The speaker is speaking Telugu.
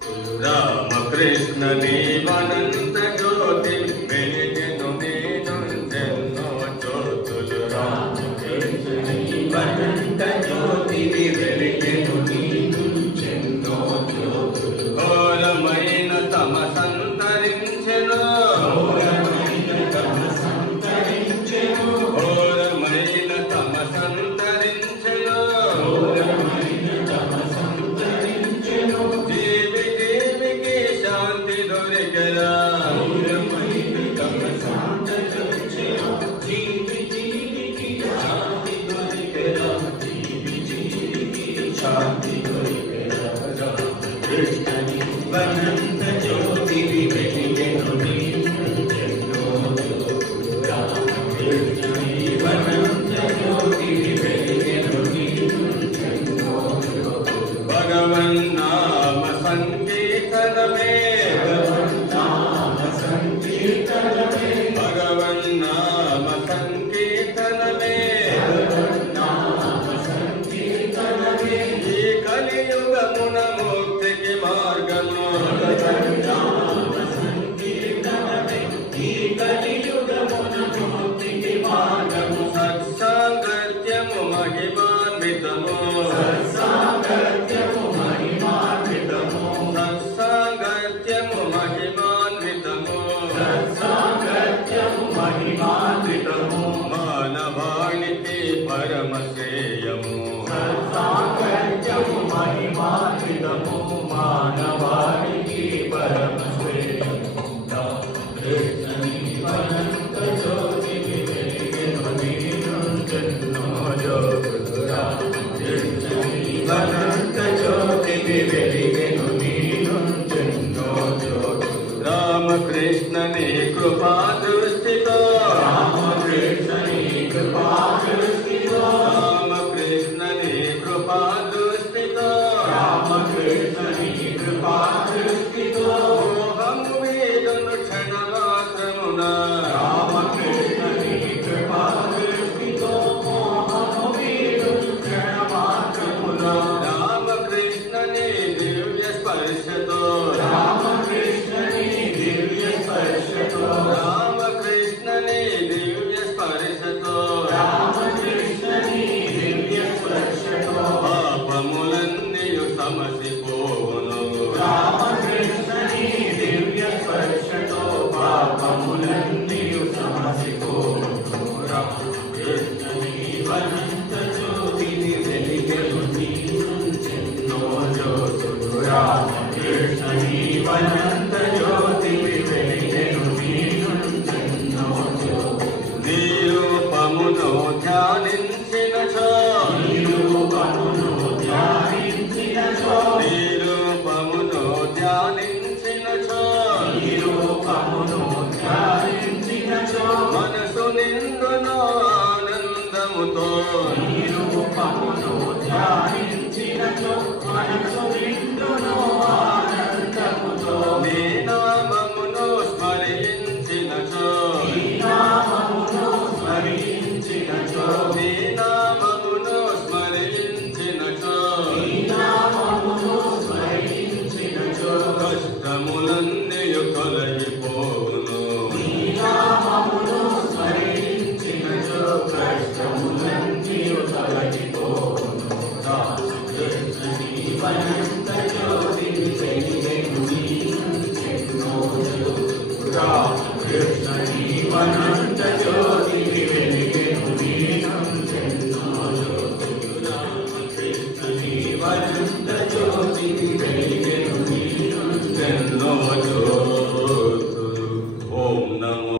రామ కృష్ణ నీవనంత జ్యోతి వెలిగెను నేనుండెన్నో జ్యోతులు. రామ కృష్ణ నీవనంత జ్యోతి వెలిగెను నేనుండెన్నో జ్యోతులు. ఘోరమైన తమసంతరించెను, ఘోరమైన తమసంతరించెను, ఘోరమైన తమసంతరించెను, ఘోరమైన తమసంతరించెను. జీవి జీవికి శాంతి దొరికెరా, ఘోరమైన తమసంతరించెను. జీవి జీవికి శాంతి దొరికెరా, జీవి జీవికి శాంతి దొరికెరా. కృష్ణ నీవనంత జ్యోతి వెలిగెను నీవెన్నో జ్యోతులు. రామ కృష్ణ నీవనంత జ్యోతి వెలిగెను నీవెన్నో జ్యోతులు. భగవన్నామ సంకీర్తనమే, భగవన్నామ సంకీర్తనమే, భగవన్నామ సంకీర్తనమే, భగవన్నామ సంకీర్తనమే. ఈ కలియుగమున ముక్తికి మార్గము, భగవన్నామ సంకీర్తనమే, ఈ కలియుగమున ముక్తికి మార్గము. సత్సాంగత్యము మహిమాన్వితము, సత్సాంగత్యము మహిమాన్వితము, సత్సాంగత్యము మహిమాన్వితము, సత్సాంగత్యము మహిమాన్వితము. మానవాళికి పరమ శ్రేయము, సత్సాంగత్యము మహిమాన్వితము, మానవాళికి పరమ శ్రేయము. కృష్ణ నీవనంత జ్యోతి వెలిగెను నీవెన్నో జ్యోతులు. రామ కృష్ణ నీవనంత జ్యోతి వెలిగెను నీవెన్నో జ్యోతులు. రామకృష్ణ నీ కృపా దృష్టితో, రామకృష్ణ నీ కృపా దృష్టితో, రామకృష్ణ నీ కృపా దృష్టితో, రామకృష్ణ నీ కృపా దృష్టితో. మోహము వీడును క్షణమాత్రమున, రామకృష్ణ నీ కృపా దృష్టితో, మోహము వీడును క్షణమాత్రమున. రామకృష్ణ నీ దివ్య స్పర్శతో, రామకృష్ణ నీ దివ్య స్పర్శతో, రామకృష్ణ నీ దివ్య స్పర్శతో, రామకృష్ణ నీ దివ్య స్పర్శతో. పాపములన్నీయు సమసిపోవును, రామకృష్ణ నీ దివ్య స్పర్శతో, పాపములన్నీయు సమసిపోవును. రామకృష్ణ నీవనంత జ్యోతి వెలిగెను నీవెన్నో జ్యోతులు. రామకృష్ణ నీవనంత జ్యోతి వెలిగెను నీవెన్నో జ్యోతులు. నీ రూపమును ధ్యానించినచో, నీ రూపమును ధ్యానించినచో, నీ రూపమును ధ్యానించినచో, నీ రూపమును ధ్యానించినచో. మనసు నిండును ఆనందముతో, నీ రూపమును ధ్యానించినచో, మనసు నిండును ఆనందముతో. నీ నామమును స్మరించినచో, నీ నామమును స్మరించినచో, నీ నామమును స్మరించినచో, నీ నామమును స్మరించినచో. కష్టములన్నీయు తొలగిపోవును, నీ నామమును స్మరించినచో, కష్టములన్నీయు తొలగిపోవును. రామకృష్ణ నీవనంత జ్యోతి వెలిగెను నీవెన్నో జ్యోతులు. రామకృష్ణ నీవనంత జ్యోతి